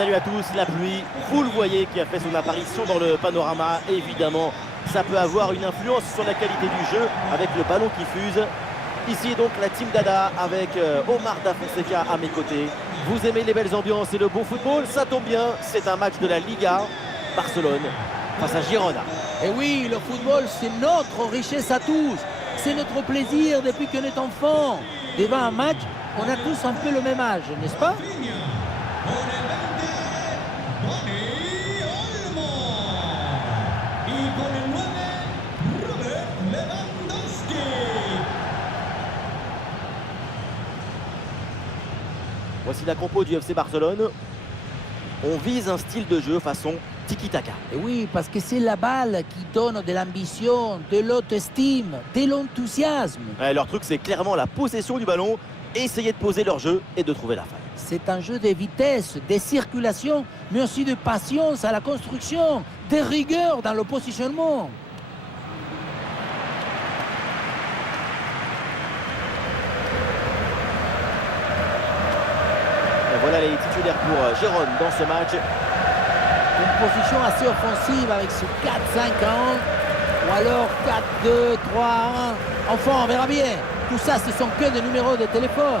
Salut à tous, la pluie, vous le voyez, qui a fait son apparition dans le panorama. Évidemment, ça peut avoir une influence sur la qualité du jeu avec le ballon qui fuse. Ici donc la team Dada avec Omar Da Fonseca à mes côtés. Vous aimez les belles ambiances et le bon football? Ça tombe bien, c'est un match de la Liga. Barcelone face à Girona. Et oui, le football, c'est notre richesse à tous. C'est notre plaisir depuis qu'on est enfant. Devant un match, on a tous un peu le même âge, n'est-ce pas? Voici la compo du FC Barcelone. On vise un style de jeu façon tiki-taka. Et oui, parce que c'est la balle qui donne de l'ambition, de l'autostime, de l'enthousiasme. Ouais, leur truc, c'est clairement la possession du ballon, essayer de poser leur jeu et de trouver la faille. C'est un jeu de vitesse, de circulation, mais aussi de patience à la construction, de rigueur dans le positionnement. Et voilà les titulaires pour Jérôme dans ce match. Une position assez offensive avec ce 4-5-1 ou alors 4-2, 3-1. Enfin, on verra bien. Tout ça, ce sont que des numéros de téléphone.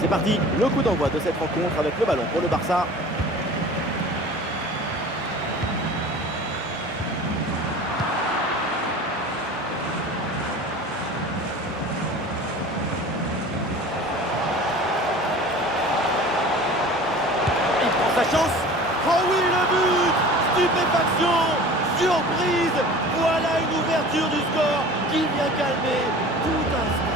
C'est parti, le coup d'envoi de cette rencontre avec le ballon pour le Barça. Il prend sa chance. Oh oui, le but! Stupéfaction! Surprise! Voilà une ouverture du score qui vient calmer tout un stade.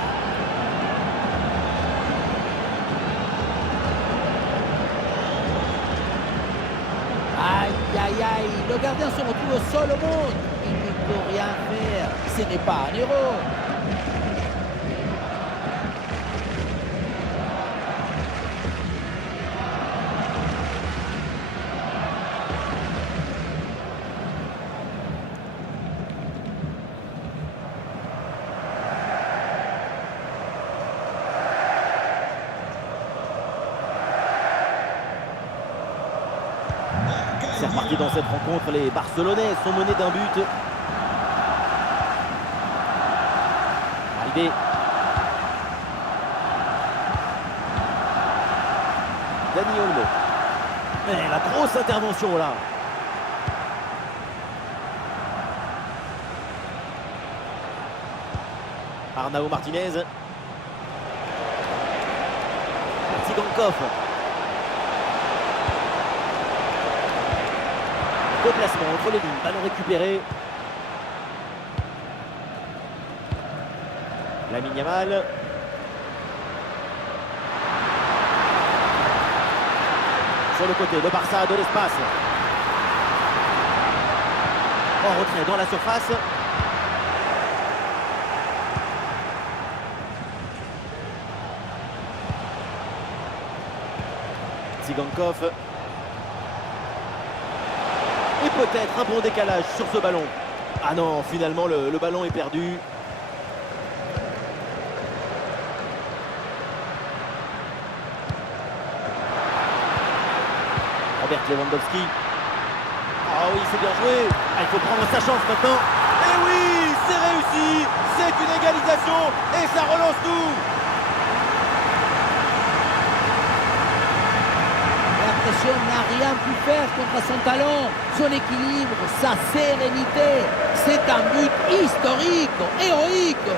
Aïe, aïe, aïe, le gardien se retrouve seul au monde. Il ne peut rien faire. Ce n'est pas un héros. C'est reparti dans cette rencontre, les Barcelonais sont menés d'un but. Arrivé. Dani Olmo. Mais la grosse intervention là. Arnau Martinez. Tsigankov. Déplacement entre les lignes, ballon récupéré. Lamine Yamal. Sur le côté, le Barça a de l'espace. En retrait dans la surface. Tsigankov. Et peut-être un bon décalage sur ce ballon. Ah non, finalement le ballon est perdu. Robert Lewandowski. Ah oui, c'est bien joué. Ah, il faut prendre sa chance maintenant. Et oui, c'est réussi. C'est une égalisation et ça relance tout. N'a rien pu faire contre son talent, son équilibre, sa sérénité. C'est un but historique, héroïque.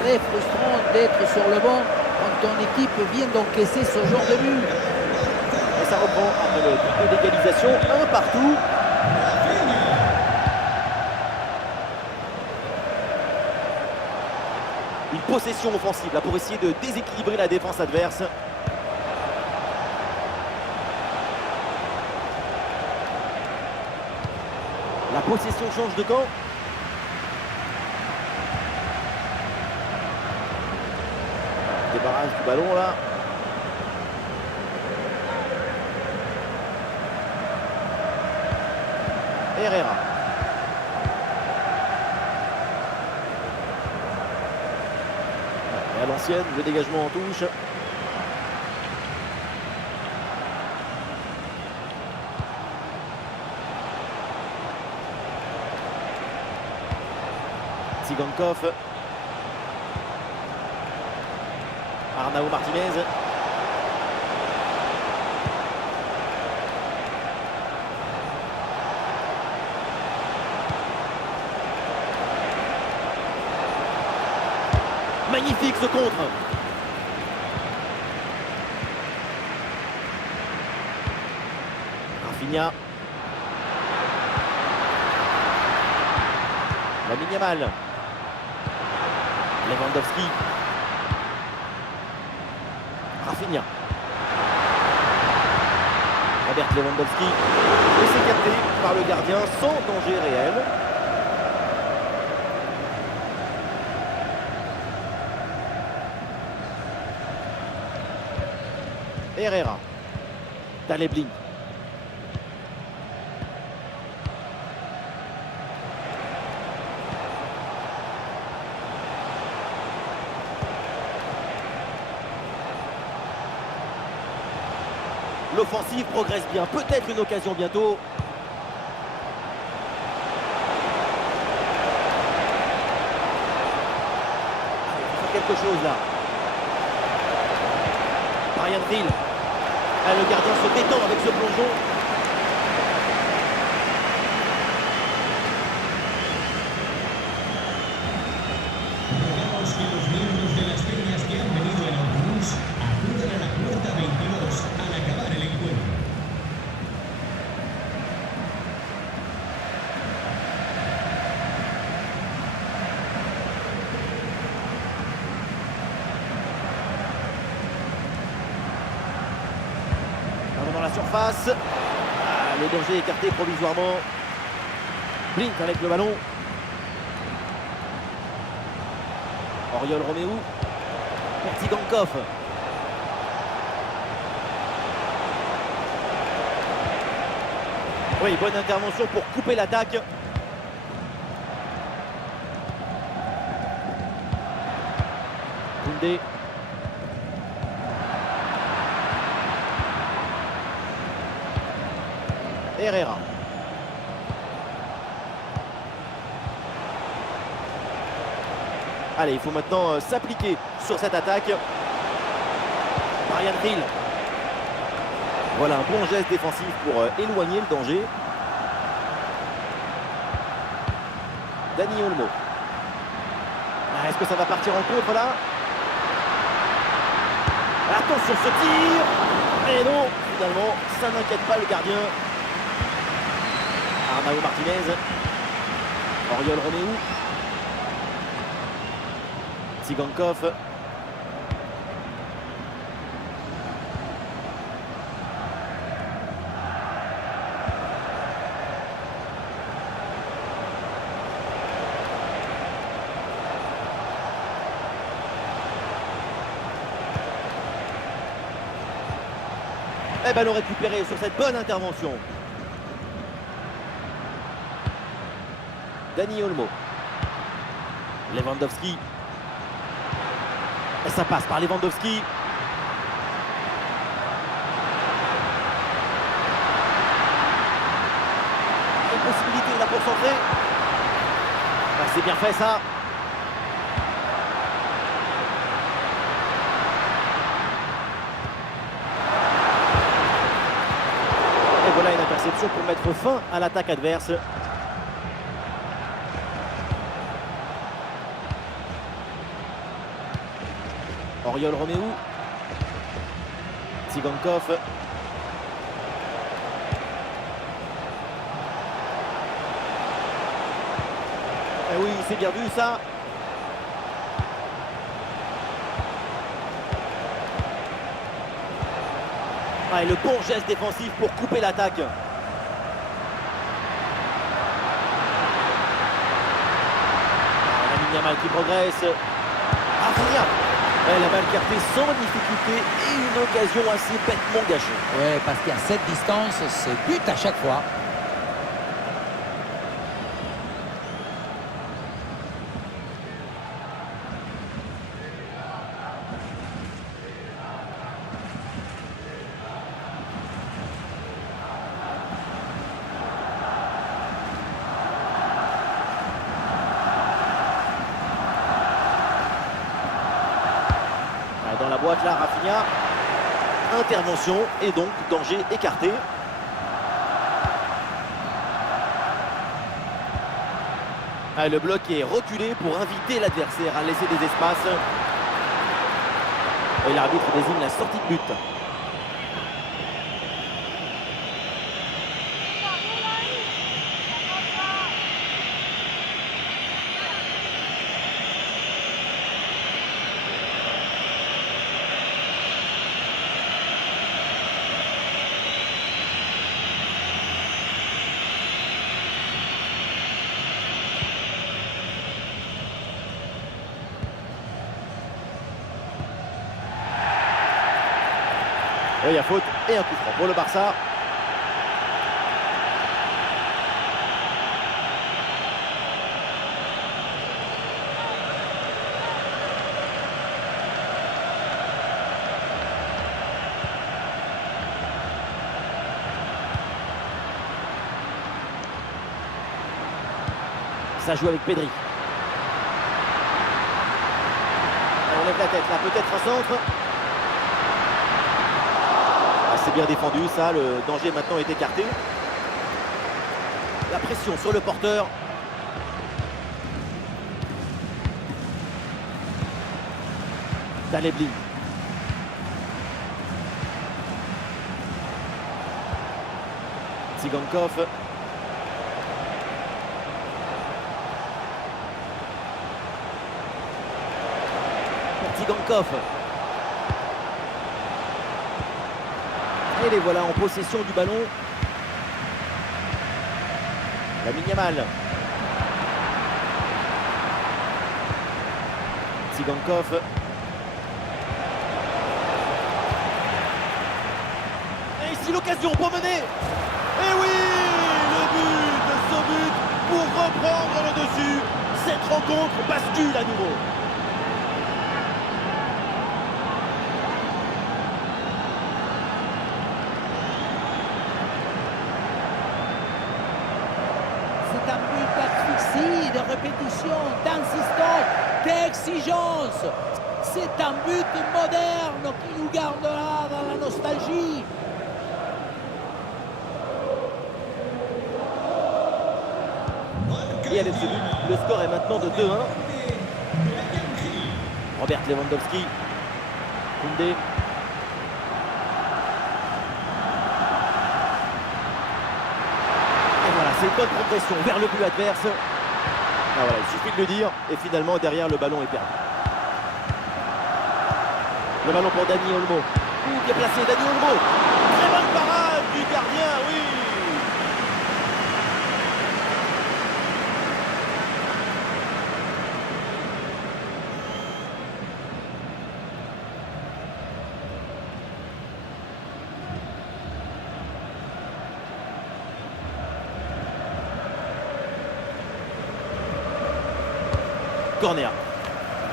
très frustrant d'être sur le banc quand ton équipe vient d'encaisser ce genre de but. Et ça reprend après le but d'égalisation, un partout. Une possession offensive là pour essayer de déséquilibrer la défense adverse. La possession change de camp. Débarrage du ballon là. Herrera. Et à l'ancienne, le dégagement en touche. Tsigankov. Arnau Martinez. Magnifique ce contre. Rafinha. Lamine Yamal. Lewandowski. Rafinha. Robert Lewandowski. Et c'est capté par le gardien sans danger réel. Herrera. Daley-Blind. L'offensive progresse bien, peut-être une occasion bientôt. Il faut faire quelque chose là. Brian Hill. Ah, le gardien se détend avec ce plongeon. Recordamos que los miembros de las peñas que han venido en autobús acudan a la puerta 22 al acabar el encuentro. Dans la surface. Ah, le danger écarté provisoirement. Blind avec le ballon. Oriol Roméo. Pour Tsigankov. Oui, bonne intervention pour couper l'attaque. Koundé. Herrera. Allez, il faut maintenant s'appliquer sur cette attaque. Brian Hill. Voilà un bon geste défensif pour éloigner le danger. Dani Olmo. Ah, est-ce que ça va partir en contre là? Attention ce tir. Et non, finalement, ça n'inquiète pas le gardien. Arnau Martinez. Oriol Roméo. Tsigankov. Et ballon récupéré sur cette bonne intervention. Dani Olmo. Lewandowski. Et ça passe par Lewandowski. Une possibilité là pour centrer. Ah, c'est bien fait ça. Et voilà une interception pour mettre fin à l'attaque adverse. Oriol Roméo. Tsigankov. Eh oui, c'est bien vu ça. Ah, et le bon geste défensif pour couper l'attaque. Lamine Yamal qui progresse. Rafinha. La balle captée sans difficulté et une occasion assez bêtement gâchée. Ouais, parce qu'à cette distance, c'est but à chaque fois. Dans la boîte là, Rafinha. Intervention et donc danger écarté. Le bloc est reculé pour inviter l'adversaire à laisser des espaces. Et l'arbitre désigne la sortie de but. Il y a faute et un coup franc pour le Barça. Ça joue avec Pedri. On lève la tête là, peut-être un centre. C'est bien défendu, ça, le danger maintenant est écarté. La pression sur le porteur. Dalebli. Tsigankov. Tsigankov. Et les voilà en possession du ballon. Lamine Yamal. Tsigankov. Et ici l'occasion pour mener. Et oui, le but de ce but pour reprendre le dessus. Cette rencontre bascule à nouveau. C'est un but d'asphyxie, de répétition, d'insistance, d'exigence. C'est un but moderne qui nous gardera dans la nostalgie. Et avec ce but, le score est maintenant de 2-1. Robert Lewandowski. Koundé. C'est une bonne progression vers le but adverse. Ah, voilà, il suffit de le dire. Et finalement, derrière, le ballon est perdu. Le ballon pour Dani Olmo. Bien placé, Dani Olmo. Très bonne parade du gardien, oui. Corner.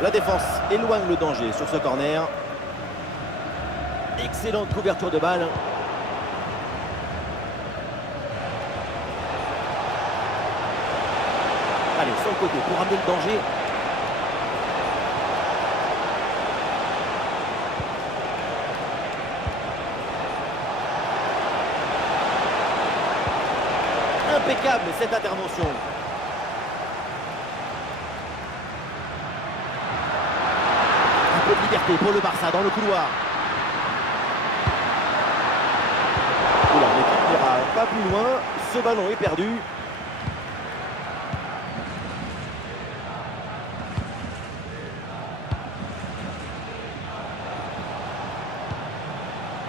La défense éloigne le danger sur ce corner. Excellente couverture de balle. Allez, sur le côté pour amener le danger. Impeccable cette intervention. peu de liberté pour le Barça dans le couloir. Oula, l'équipe n'ira pas plus loin. Ce ballon est perdu.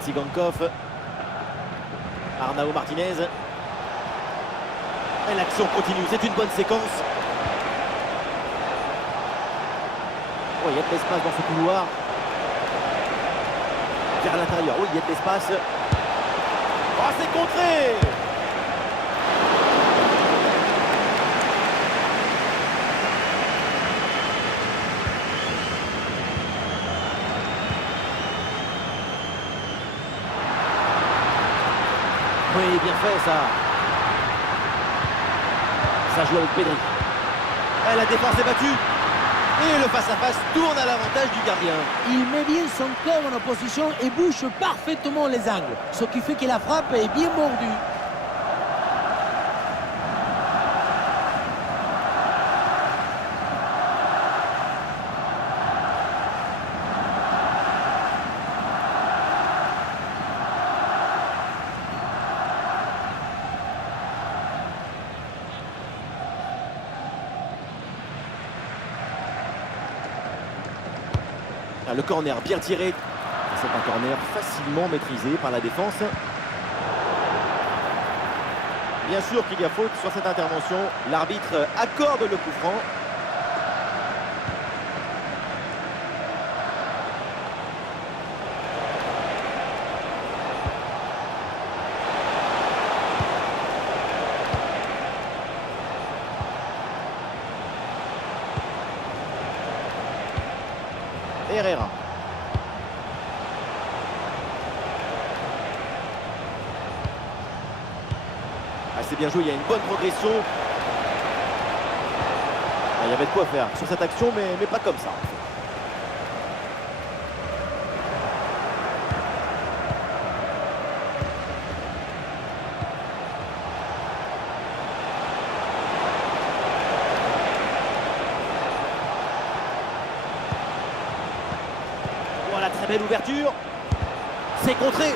Tsigankov. Arnau Martinez. Et l'action continue, c'est une bonne séquence. Oh, il y a de l'espace dans ce couloir. Vers l'intérieur, oui, il y a de l'espace. Oh, c'est contré! Oui, bien fait ça. Ça joue avec Pedri. Et la défense est battue. Et le face-à-face tourne à l'avantage du gardien. Il met bien son corps en opposition et bouche parfaitement les angles. Ce qui fait que la frappe est bien mordue. Ah, le corner bien tiré. C'est un corner facilement maîtrisé par la défense. Bien sûr qu'il y a faute sur cette intervention. L'arbitre accorde le coup franc. Herrera. Ah, c'est bien joué, il y a une bonne progression. Ah, il y avait de quoi faire sur cette action, mais pas comme ça. Voilà, très belle ouverture. C'est contré.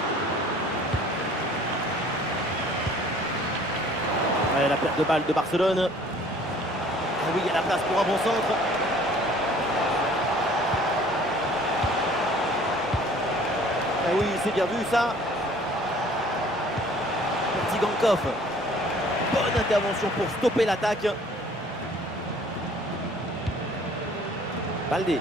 Ouais, la perte de balle de Barcelone. Ah oui, il y a la place pour un bon centre. Ah oui, c'est bien vu ça. Tsigankov. Bonne intervention pour stopper l'attaque. Baldé.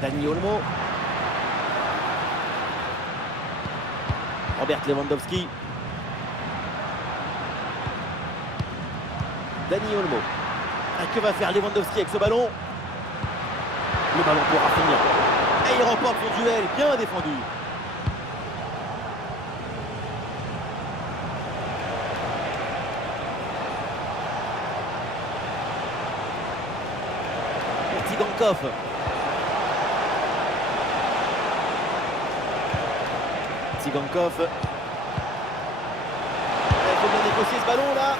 Dani Olmo. Robert Lewandowski. Dani Olmo. Ah, que va faire Lewandowski avec ce ballon? Le ballon pourra finir. Et il remporte son duel, bien défendu. Pour Tsigankov. Tsigankov. Il faut bien négocier ce ballon là.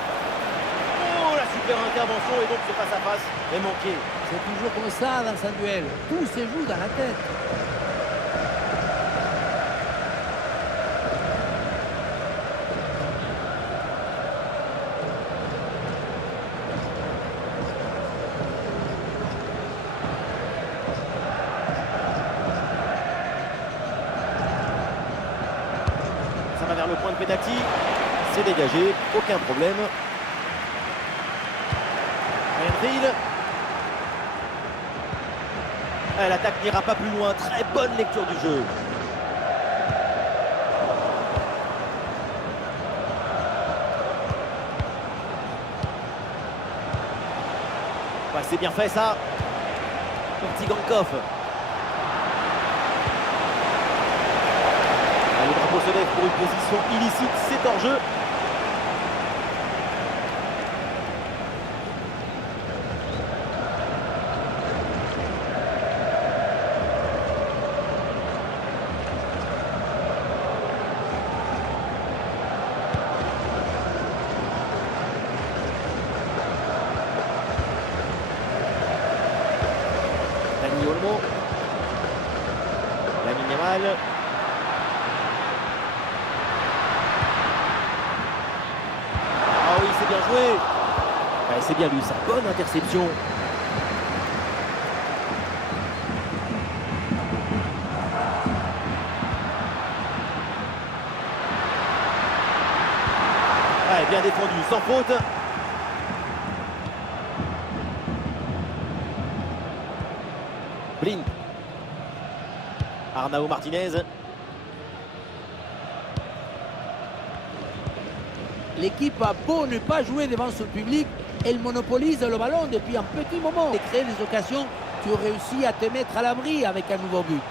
Oh, la super intervention et donc ce face-à-face est manqué. C'est toujours comme ça dans un duel. Tout se joue dans la tête. Ça va vers le point de pénalty. C'est dégagé, aucun problème. Renville. L'attaque n'ira pas plus loin. Très bonne lecture du jeu. Ouais, c'est bien fait ça. Pour Tsigankov. Le drapeau se lève pour une position illicite. C'est hors jeu. Yamal. Ah oui, c'est bien joué. Ouais, c'est bien lui, sa bonne interception. Ouais, bien défendu, sans faute. Blind. Arnau Martinez. L'équipe a beau ne pas jouer devant son public, elle monopolise le ballon depuis un petit moment. Et créer des occasions, tu réussis à te mettre à l'abri avec un nouveau but.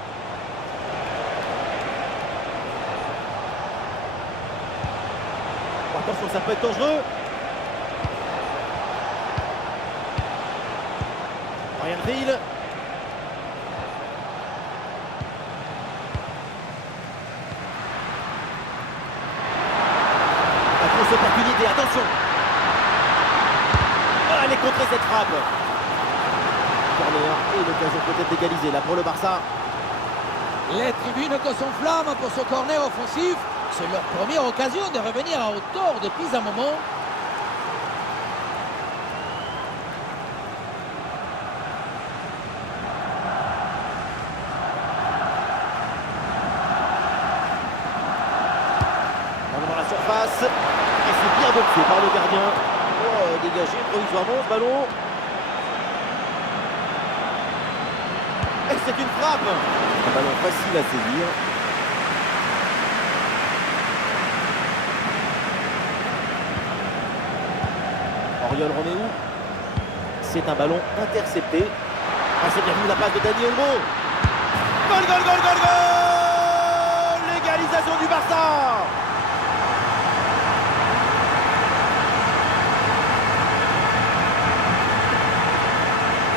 Attention, ça peut être dangereux. Ryan Hill. La grosse opportunité, attention. Ah, elle est contrée cette frappe. Corner et l'occasion peut-être d'égaliser là pour le Barça. Les tribunes que s'enflamment pour ce corner offensif. C'est leur première occasion de revenir à hauteur depuis un moment. Dans la surface. Et c'est bien boxé par le gardien. Oh, dégagé provisoirement ce ballon. Et c'est une frappe. Un ballon facile à saisir. Oriol Roméo. C'est un ballon intercepté. Ah, c'est bien vu la passe de Dani Olmo. Goal, goal, goal, goal, goal. L'égalisation du Barça.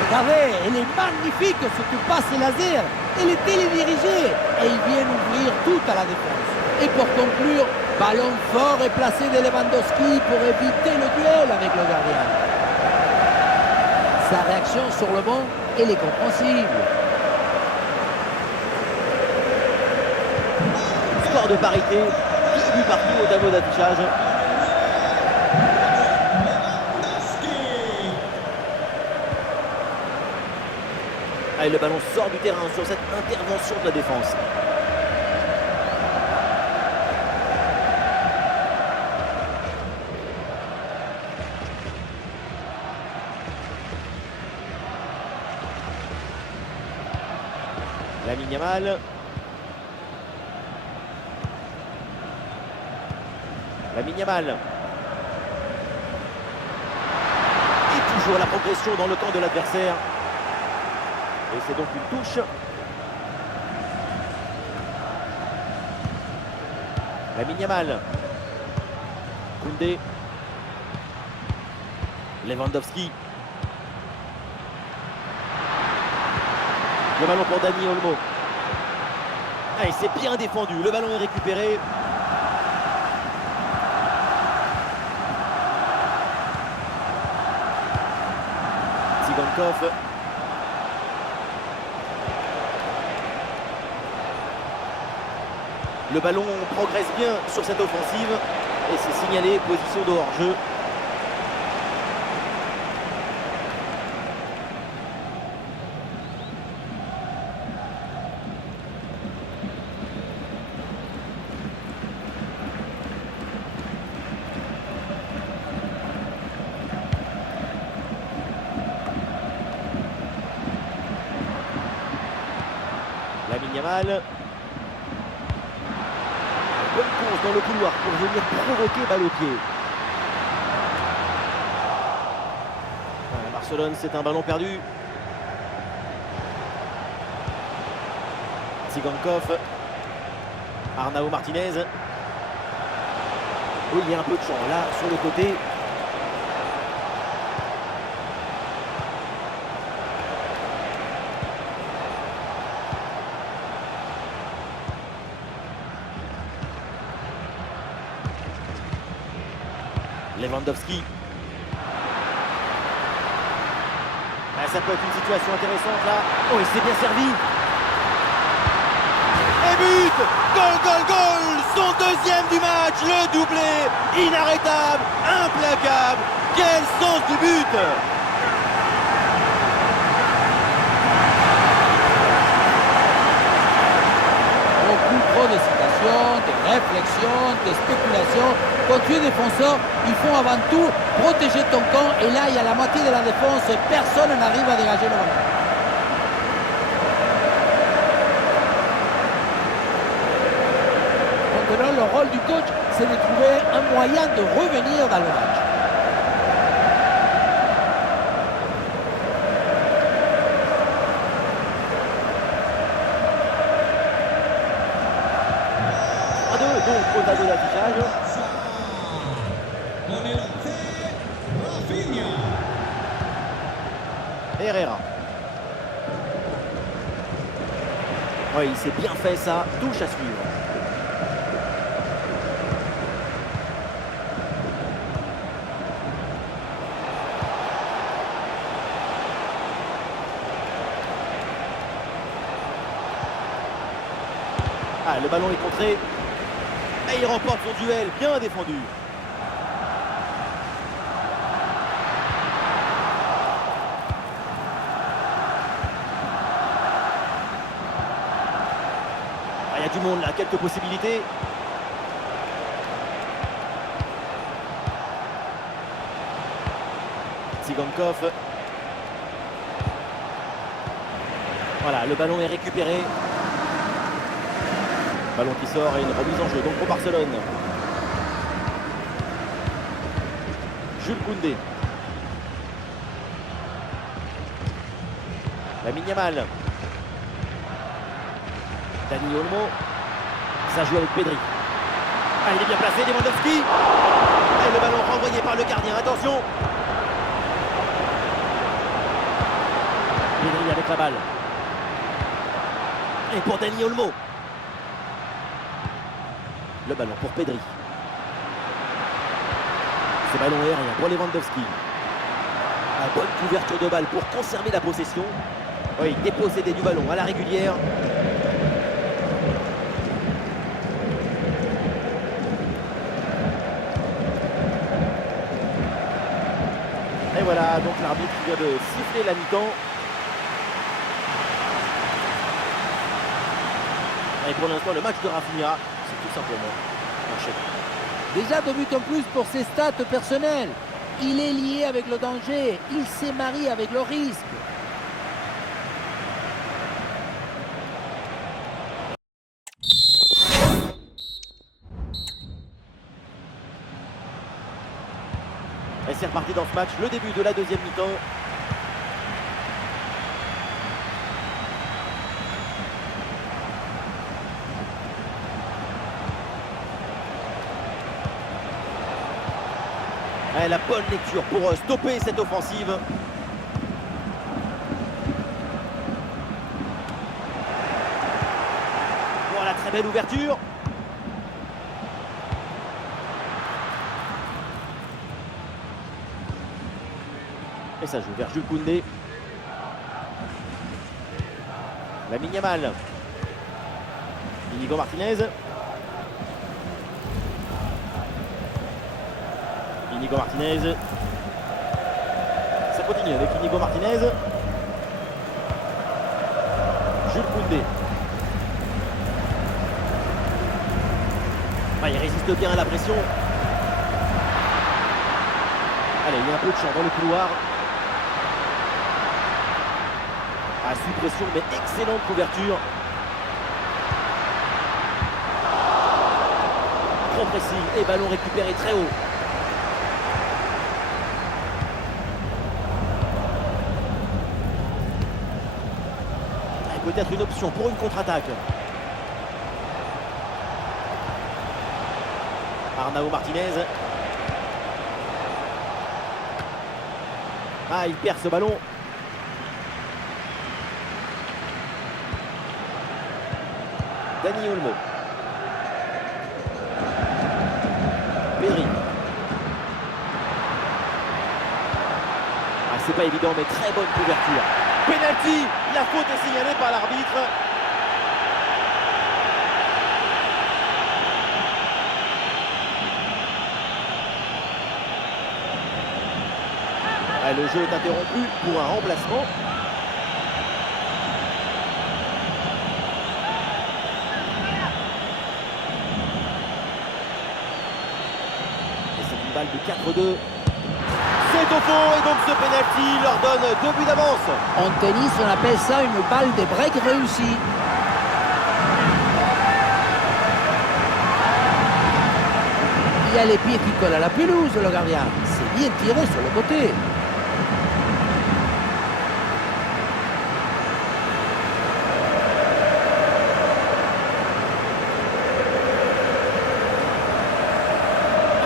Regardez, elle est magnifique cette passe laser. Elle est télédirigée et ils viennent ouvrir tout à la défense. Et pour conclure, ballon fort et placé de Lewandowski pour éviter le duel avec le gardien. Sa réaction sur le banc, elle est compréhensible. Score de parité, 10 buts partout au tableau d'affichage. Allez, le ballon sort du terrain sur cette intervention de la défense. Lamine Yamal. Lamine Yamal. Et toujours la progression dans le camp de l'adversaire. Et c'est donc une touche. Lamine Yamal. Koundé. Lewandowski. Le ballon pour Dani Olmo. Ah, il s'est bien défendu. Le ballon est récupéré. Tsigankov. Le ballon progresse bien sur cette offensive. Et c'est signalé position de hors-jeu. Lamine Yamal. Bonne course dans le couloir pour venir provoquer balle au pied. Barcelone, c'est un ballon perdu. Tsigankov. Arnau Martinez. Oui, il y a un peu de champ là sur le côté. Lewandowski. Ah, ça peut être une situation intéressante là. Oh, il s'est bien servi. Et but! Goal, goal, goal! Son deuxième du match, le doublé! Inarrêtable, implacable! Quel sens du but! Beaucoup trop de citations, de réflexions, de spéculations. Quand tu es défenseur, il faut avant tout protéger ton camp. Et là, il y a la moitié de la défense et personne n'arrive à dégager le ballon. Maintenant, le rôle du coach, c'est de trouver un moyen de revenir dans le match. Donc au tableau d'affichage. Con el 11, Rafinha. Herrera. Oui, il s'est bien fait ça, touche à suivre. Ah, le ballon est contré. Et il remporte son duel, bien défendu. Ah, il y a du monde là, quelques possibilités. Tsigankov. Voilà, le ballon est récupéré. Ballon qui sort et une remise en jeu donc pour Barcelone. Jules Koundé. Lamine Yamal. Dani Olmo. Ça joue avec Pedri. Ah, il est bien placé, Lewandowski. Et le ballon renvoyé par le gardien. Attention. Pedri avec la balle. Et pour Dani Olmo. Le ballon pour Pedri. Ce ballon aérien pour Lewandowski. La bonne couverture de balle pour conserver la possession. Oui, déposséder du ballon à la régulière. Et voilà, donc l'arbitre vient de siffler la mi-temps. Et pour l'instant, le match de Rafinha, c'est tout simplement enchaîné. Déjà 2 buts en plus pour ses stats personnelles. Il est lié avec le danger. Il s'est marié avec le risque. Et c'est reparti dans ce match, le début de la deuxième mi-temps. Et la bonne lecture pour stopper cette offensive. Voilà, très belle ouverture. Et ça joue vers Jules Koundé. Lamine Yamal. Inigo Martinez. Inigo Martinez. Ça continue avec Inigo Martinez. Jules Koundé. Ah, il résiste bien à la pression. Allez, il y a un peu de champ dans le couloir. Ah, sous pression, mais excellente couverture. Trop pressing et ballon récupéré très haut. Peut-être une option pour une contre-attaque. Arnau Martinez. Ah, il perd ce ballon. Dani Olmo. Pedri. Ah, c'est pas évident, mais très bonne couverture. Penalty, la faute est signalée par l'arbitre. Ah, le jeu est interrompu pour un remplacement. Et c'est une balle de 4-2. C'est au fond et donc ce penalty leur donne 2 buts d'avance. En tennis, on appelle ça une balle de break réussie. Il y a les pieds qui collent à la pelouse, le gardien. C'est bien tiré sur le côté.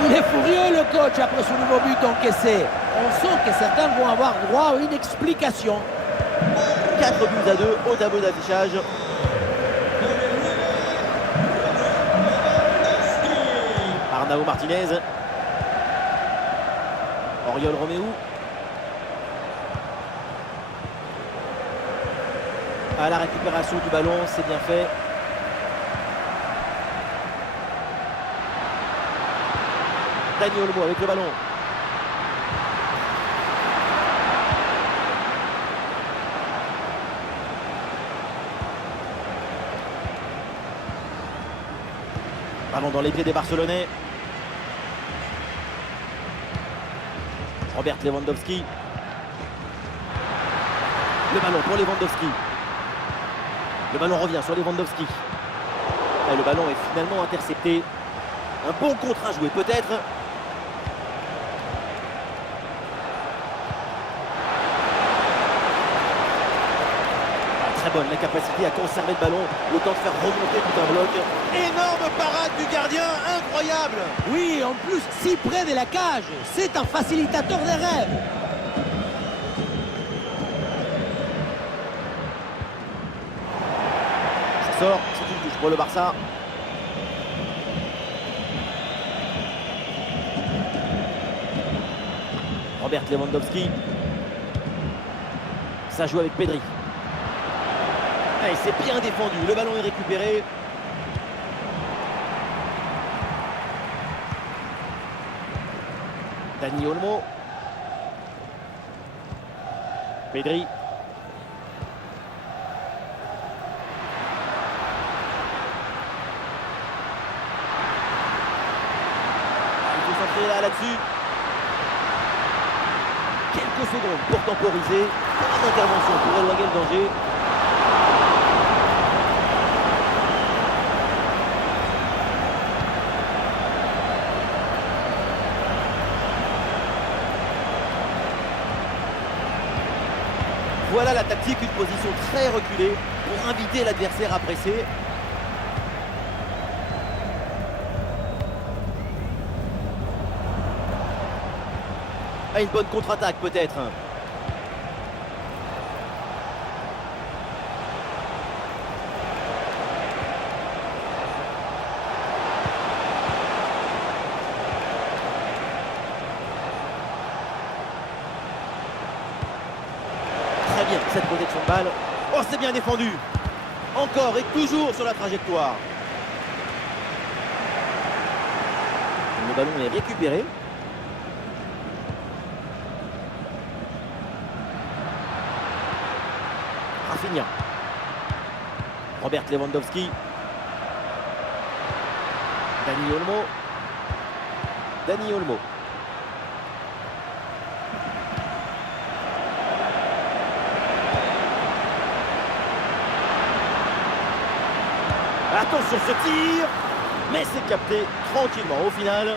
Il est furieux, le coach, après ce nouveau but encaissé. On sent que certains vont avoir droit à une explication. 4 buts à 2 au tableau d'affichage. Arnau Martinez. Oriol Romeu. À la récupération du ballon, c'est bien fait. Dani Olmo avec le ballon. Ballon dans les pieds des Barcelonais. Robert Lewandowski. Le ballon pour Lewandowski. Le ballon revient sur Lewandowski. Et le ballon est finalement intercepté. Un bon contre à jouer peut-être. Très bonne la capacité à conserver le ballon, le temps de faire remonter tout un bloc. Énorme parade du gardien, incroyable. Oui, en plus, si près de la cage. C'est un facilitateur des rêves. Ça sort, c'est une touche pour le Barça. Robert Lewandowski. Ça joue avec Pedri. Et c'est bien défendu, le ballon est récupéré. Dani Olmo. Pedri. Il faut s'entraîner là-dessus. Quelques secondes pour temporiser. Pas d'intervention pour éloigner le danger. Voilà la tactique, une position très reculée pour inviter l'adversaire à presser. Ah, une bonne contre-attaque peut-être. Très bien cette protection de balle. Oh, c'est bien défendu. Encore et toujours sur la trajectoire. Le ballon est récupéré. Rafinha. Robert Lewandowski. Dani Olmo. Dani Olmo. Attention ce tir, mais c'est capté tranquillement au final.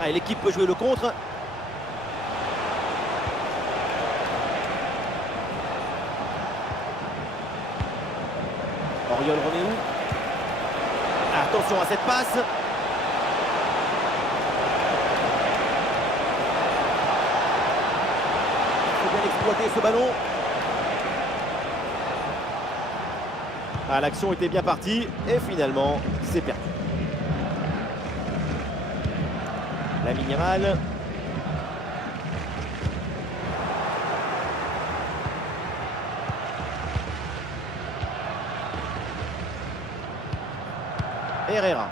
Ah, et l'équipe peut jouer le contre. Oriol Romeu. Attention à cette passe. Il faut bien exploiter ce ballon. Ah, l'action était bien partie et finalement c'est perdu. Lamine Yamal. Herrera.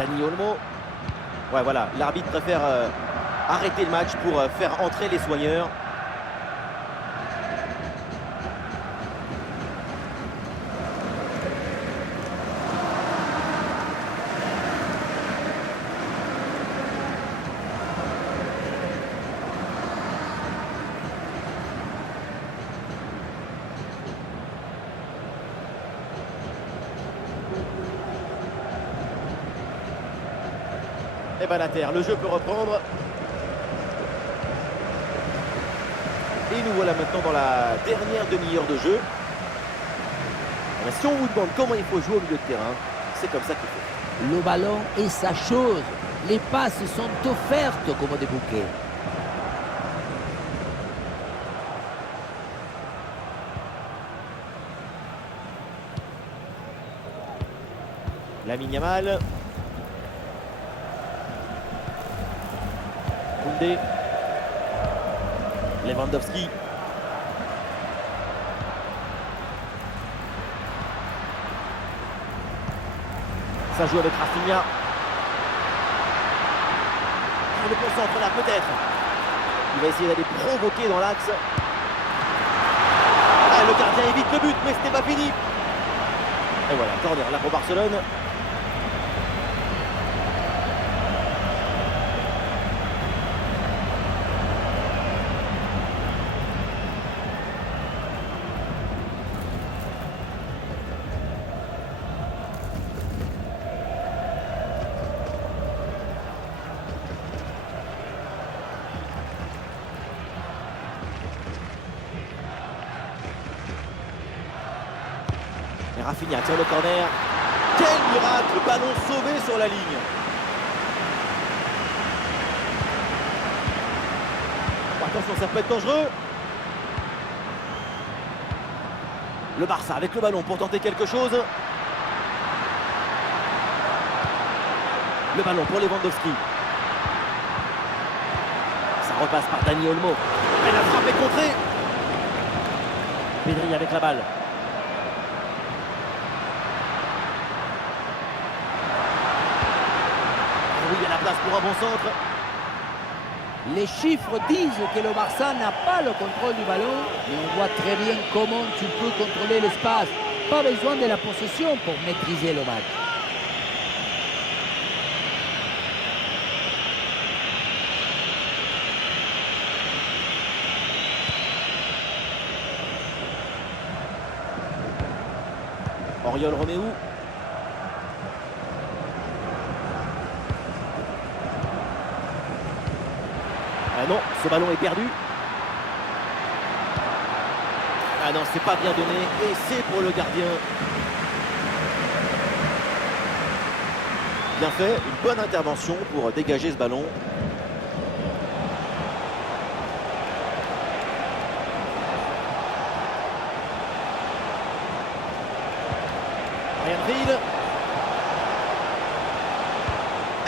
Dani Olmo. Ouais, voilà, l'arbitre préfère arrêter le match pour faire entrer les soigneurs. Et Balater, le jeu peut reprendre. Et nous voilà maintenant dans la dernière demi-heure de jeu. Mais si on vous demande comment il faut jouer au milieu de terrain, c'est comme ça qu'il faut. Le ballon est sa chose. Les passes sont offertes comme des bouquets. Lamine Yamal. Koundé. Lewandowski. Ça joue avec Rafinha. Le concentre là peut-être. Il va essayer d'aller provoquer dans l'axe. Ah, le gardien évite le but, mais ce n'est pas fini. Et voilà, corner là pour Barcelone. Et Rafinha tire le corner. Quel miracle, ballon sauvé sur la ligne. Attention, ça peut être dangereux. Le Barça avec le ballon pour tenter quelque chose. Le ballon pour Lewandowski. Ça repasse par Dani Olmo. Et la frappe est contrée. Pedri avec la balle. Oui, il y a la place pour un bon centre. Les chiffres disent que le Barça n'a pas le contrôle du ballon, mais on voit très bien comment tu peux contrôler l'espace. Pas besoin de la possession pour maîtriser le match. Oriol Roméo. Ah non, ce ballon est perdu. Ah non, c'est pas bien donné. Et c'est pour le gardien. Bien fait, une bonne intervention pour dégager ce ballon. Ryan Hill.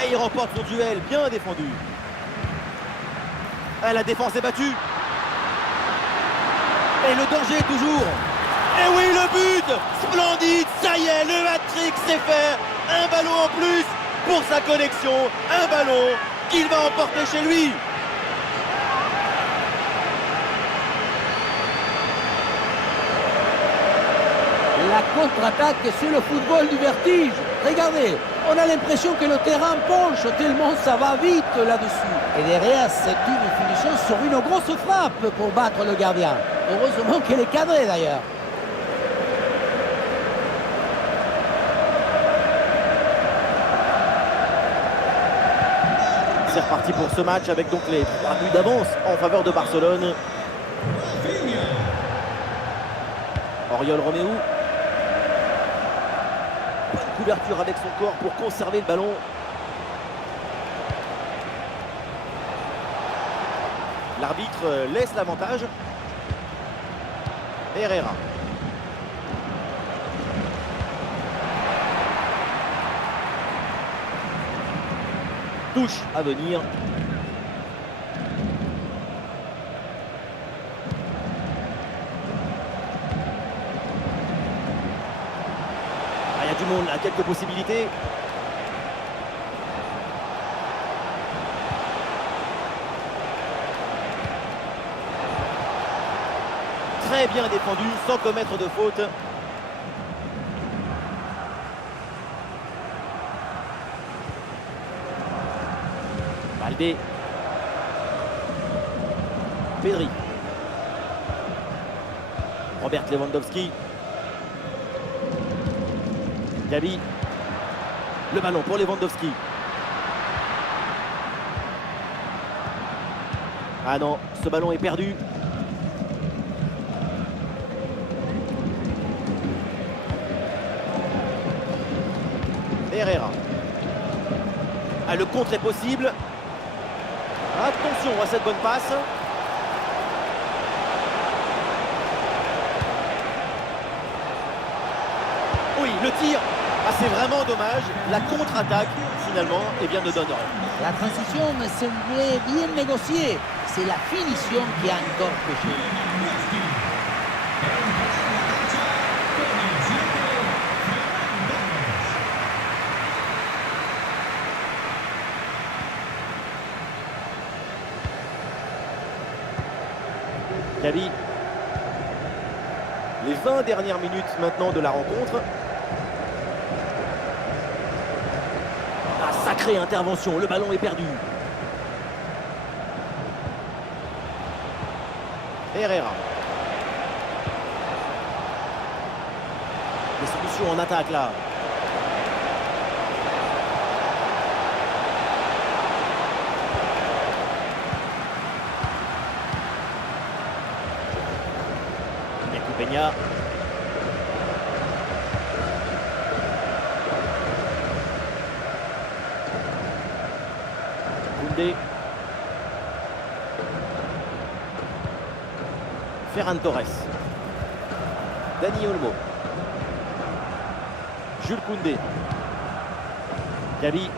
Et il remporte son duel, bien défendu. Ah, la défense est battue. Et le danger est toujours. Et oui, le but. Splendide, ça y est, le hat-trick c'est fait. Un ballon en plus pour sa connexion. Un ballon qu'il va emporter chez lui. La contre-attaque sur le football du vertige. Regardez, on a l'impression que le terrain penche tellement ça va vite là-dessus. Et derrière, c'est une finition sur une grosse frappe pour battre le gardien. Heureusement qu'elle est cadrée d'ailleurs. C'est reparti pour ce match avec donc les 3 buts d'avance en faveur de Barcelone. Oriol Roméo. Bonne couverture avec son corps pour conserver le ballon. L'arbitre laisse l'avantage. Herrera. Touche à venir. Il y a du monde là, quelques possibilités. très bien défendu sans commettre de faute. Baldé. Pedri. Robert Lewandowski. Gavi. Le ballon pour Lewandowski. Ah non, ce ballon est perdu. Herrera. Ah, le contre est possible. Attention à cette bonne passe. Oui, le tir. Ah, c'est vraiment dommage. La contre-attaque, finalement, eh bien, ne donne rien. La transition me semblait bien négociée. C'est la finition qui a encore péché. Gavi. Les 20 dernières minutes maintenant de la rencontre. Ah, sacrée intervention, le ballon est perdu. Herrera. Des solutions en attaque là. Peña. Koundé. Ferran Torres. Dani Olmo. Jules Koundé. Gavi.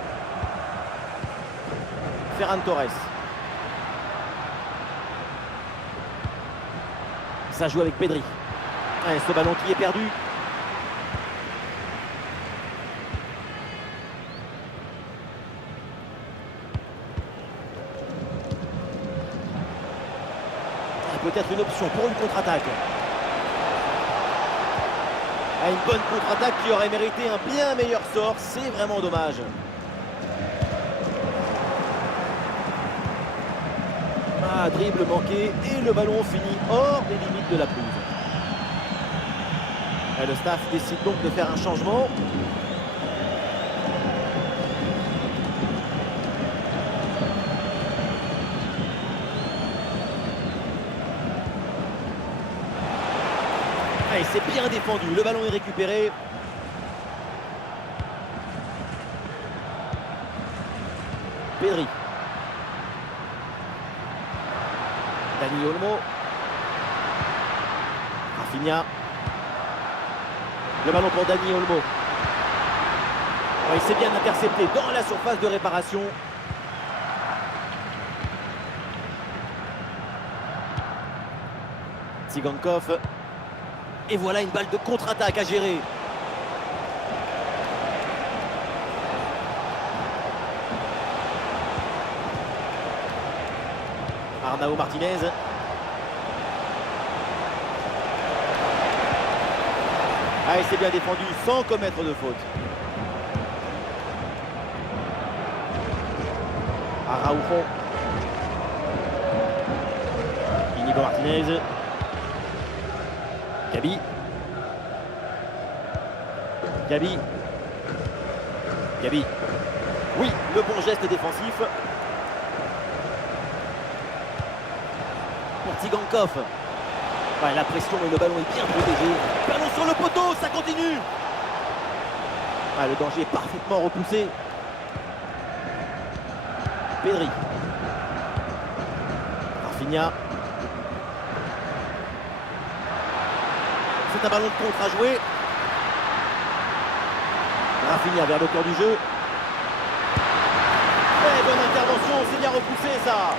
Ferran Torres. Ça joue avec Pedri. Ouais, ce ballon qui est perdu. Peut-être une option pour une contre-attaque. Ah, une bonne contre-attaque qui aurait mérité un bien meilleur sort. C'est vraiment dommage. Ah, dribble manqué et le ballon finit hors des limites de la pelouse. Et le staff décide donc de faire un changement. Et c'est bien défendu, le ballon est récupéré. Pedri. Dani Olmo. Rafinha. Le ballon pour Dani Olmo. Il s'est bien intercepté dans la surface de réparation. Tsigankov. Et voilà une balle de contre-attaque à gérer. Arnau Martinez. Ah, il s'est bien défendu sans commettre de faute. Araujo. Inigo Martinez. Gavi. Gavi. Gavi. Oui, le bon geste défensif. Pour Tsigankov. Ouais, la pression et le ballon est bien protégé. Ballon sur le poteau, ça continue. Ah, le danger est parfaitement repoussé. Pedri. Rafinha. C'est un ballon de contre à jouer. Rafinha vers le cœur du jeu. Très bonne intervention, c'est bien repoussé ça.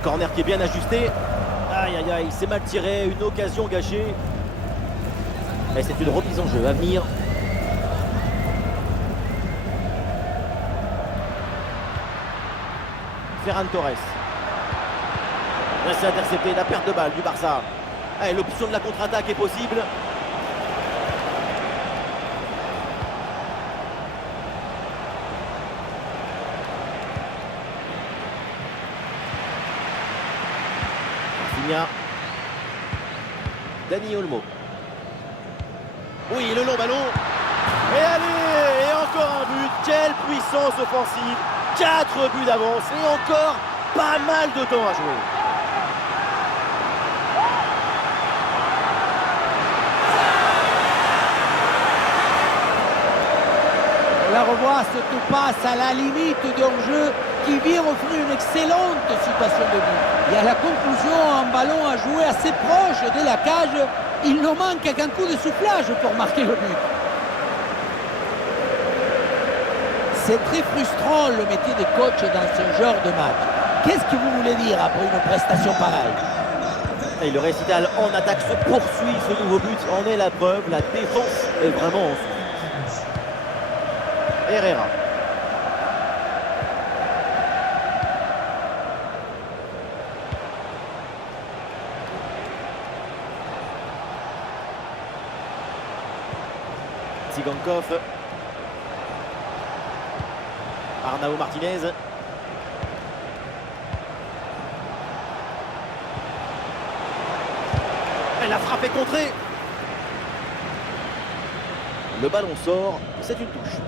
corner qui est bien ajusté. Aïe aïe aïe, il s'est mal tiré, une occasion gâchée. Et c'est une remise en jeu à venir. Ferran Torres. Là, c'est intercepté, la perte de balle du Barça. Allez, l'option de la contre-attaque est possible. Rafinha. Dani Olmo. Oui, le long ballon. Et allez, et encore un but. Quelle puissance offensive. 4 buts d'avance et encore pas mal de temps à jouer. On la revoit, cette passe à la limite d'un jeu qui vient offrir une excellente situation de but. Et à la conclusion, un ballon à jouer assez proche de la cage. Il ne manque qu'un coup de soufflage pour marquer le but. C'est très frustrant le métier de coach dans ce genre de match. Qu'est-ce que vous voulez dire après une prestation pareille? Et le récital en attaque se poursuit, ce nouveau but en est la preuve. La défense est vraiment en souffrance. Herrera. Tsigankov. Arnau Martinez. Et la frappe est contrée. Le ballon sort, c'est une touche.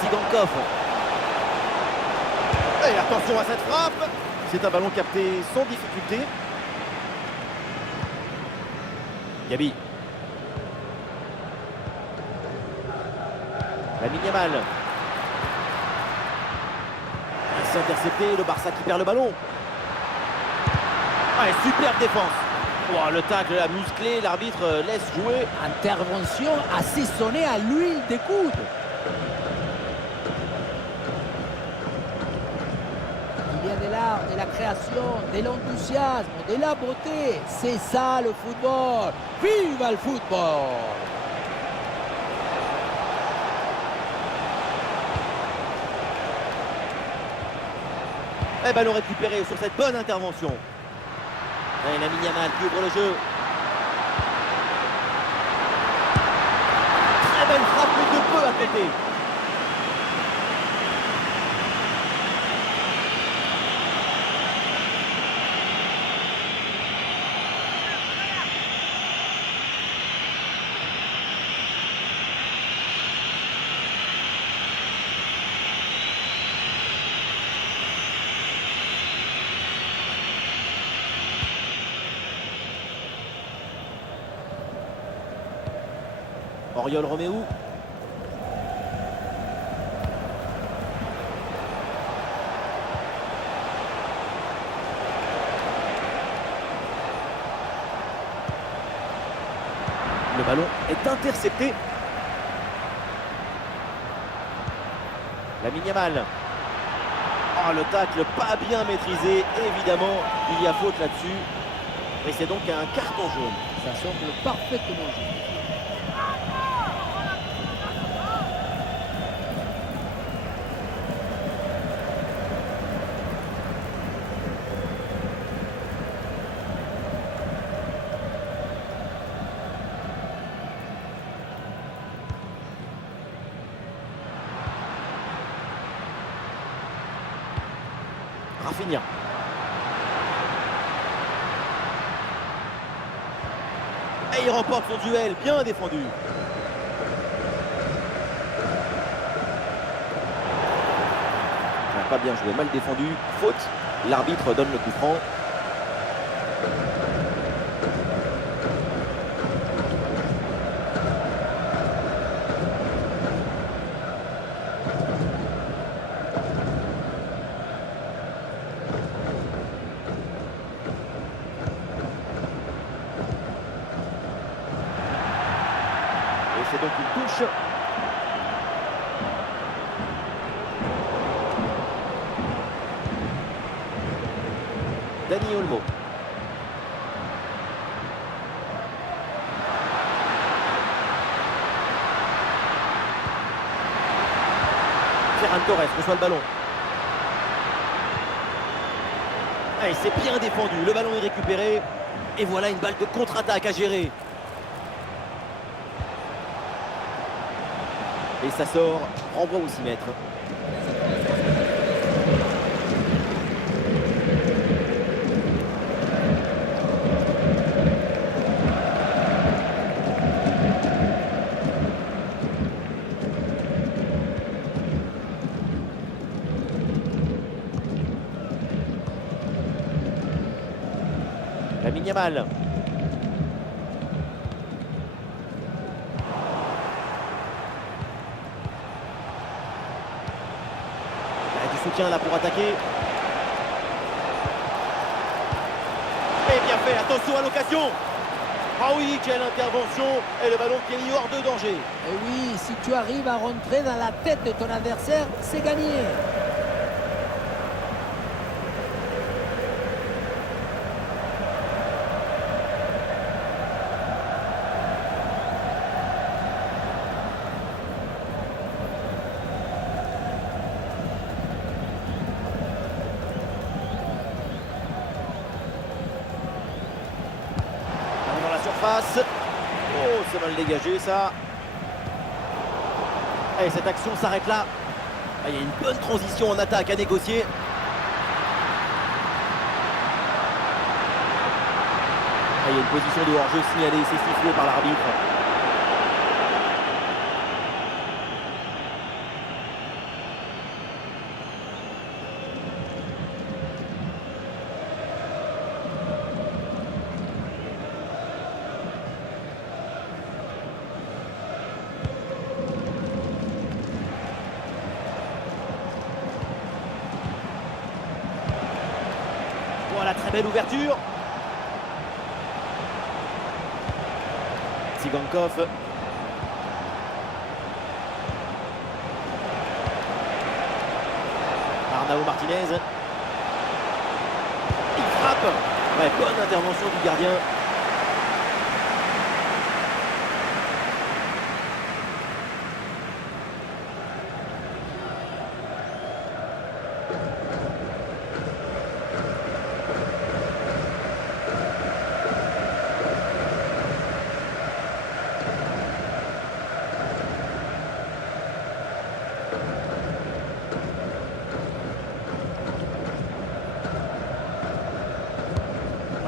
Tsigankov. Et attention à cette frappe. C'est un ballon capté sans difficulté. Gabi. Lamine Yamal. C'est intercepté, le Barça qui perd le ballon. Ah, et superbe défense. Oh, le tacle a musclé, l'arbitre laisse jouer. Intervention assaisonnée à l'huile des coudes. Il y a de l'art, de la création, de l'enthousiasme, de la beauté. C'est ça le football. Vive le football! Et ballon récupéré sur cette bonne intervention. Et Lamine Yamal qui ouvre le jeu. Très belle frappe, mais de peu à côté. Oriol Roméo. Le ballon est intercepté. Lamine Yamal. Oh, le tacle pas bien maîtrisé. Évidemment, il y a faute là-dessus. Et c'est donc un carton jaune. Ça semble parfaitement juste. Rafinha. Et il remporte son duel, bien défendu. Pas bien joué, mal défendu, faute. L'arbitre donne le coup franc. Et c'est donc une touche. Dani Olmo. Ferran Torres reçoit le ballon. Et c'est bien défendu, le ballon est récupéré. Et voilà une balle de contre-attaque à gérer. Et ça sort, renvoi au 6 mètres. Lamine Yamal. Soutien là pour attaquer. Et bien fait, attention à l'occasion. Ah oui, quelle intervention. Et le ballon qui est mis hors de danger. Et oui, si tu arrives à rentrer dans la tête de ton adversaire, c'est gagné. Surface. Oh, c'est mal dégagé ça. Et cette action s'arrête là. Ah, il y a une bonne transition en attaque à négocier. Ah, il y a une position de hors-jeu signalée, c'est sifflé par l'arbitre. Voilà, très belle ouverture. Tsigankov. Arnau Martinez. Il frappe. Ouais, bonne intervention du gardien.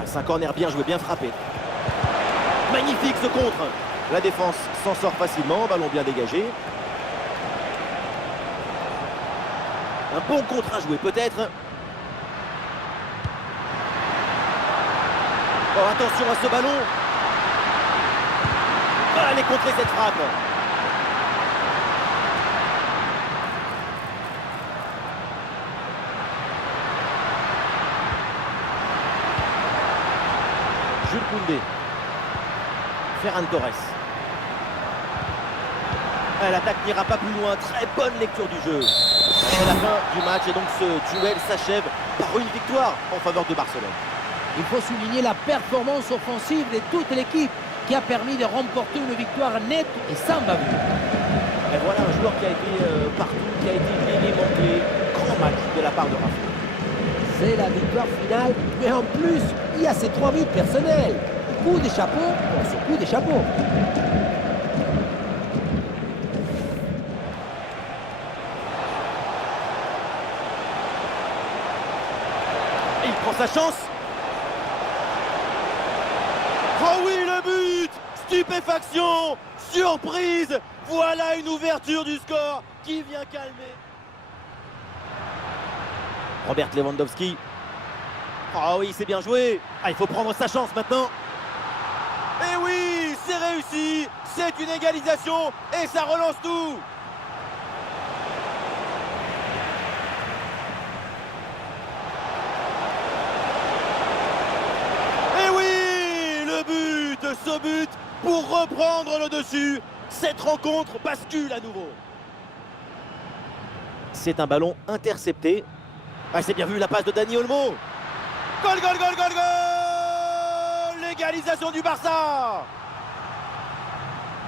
C'est un corner bien joué, bien frappé. Magnifique ce contre. La défense s'en sort facilement, ballon bien dégagé. Un bon contre à jouer peut-être. Oh, attention à ce ballon. Oh, allez contrer cette frappe. Jules Koundé. Ferran Torres. L'attaque n'ira pas plus loin. Très bonne lecture du jeu. C'est la fin du match et donc ce duel s'achève par une victoire en faveur de Barcelone. Il faut souligner la performance offensive de toute l'équipe qui a permis de remporter une victoire nette et sans bavure. Et voilà un joueur qui a été partout, qui a été l'élément clé. Grand match de la part de Rafa. C'est la victoire finale, mais en plus, il y a ces 3 buts personnels. Coup des chapeaux pour ce coup des chapeaux. Et il prend sa chance. Oh oui, le but! Stupéfaction! Surprise! Voilà une ouverture du score qui vient calmer. Robert Lewandowski. Oh oui, c'est bien joué. Ah, il faut prendre sa chance maintenant. Et oui, c'est réussi. C'est une égalisation et ça relance tout. Et oui, le but, ce but pour reprendre le dessus. Cette rencontre bascule à nouveau. C'est un ballon intercepté. Ah, c'est bien vu la passe de Dani Olmo. Goal, goal, goal, goal, goal! L'égalisation du Barça.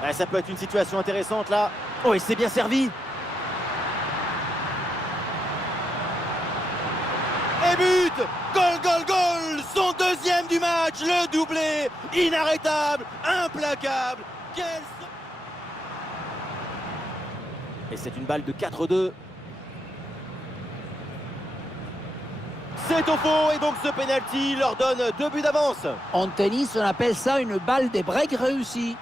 Ouais, ça peut être une situation intéressante là. Oh, et c'est bien servi. Et but! Goal, goal, goal! Son deuxième du match, le doublé, inarrêtable, implacable. Et c'est une balle de 4-2. C'est au fond et donc ce penalty leur donne 2 buts d'avance. En tennis, on appelle ça une balle de break réussie.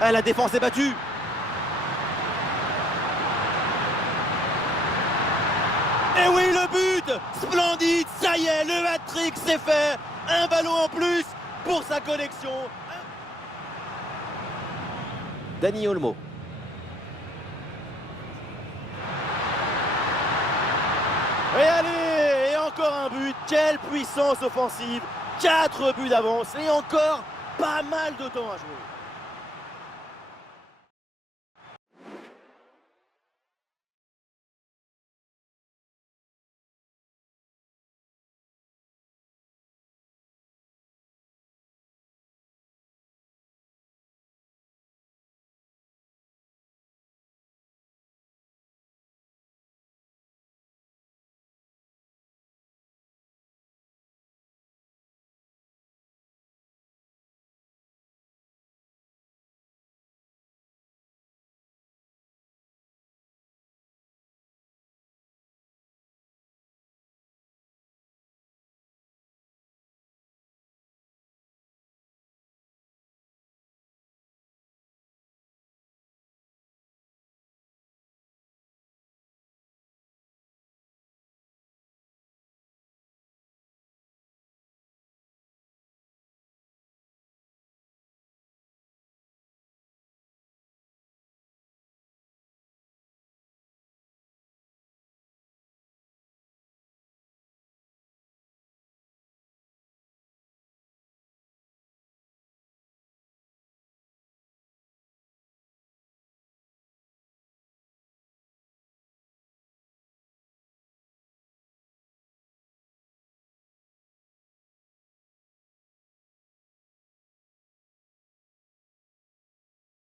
La défense est battue. Et oui, le but! Splendide, ça y est, le hat-trick c'est fait. Un ballon en plus pour sa collection. Dani Olmo. Et allez, et encore un but. Quelle puissance offensive. 4 buts d'avance et encore pas mal de temps à jouer.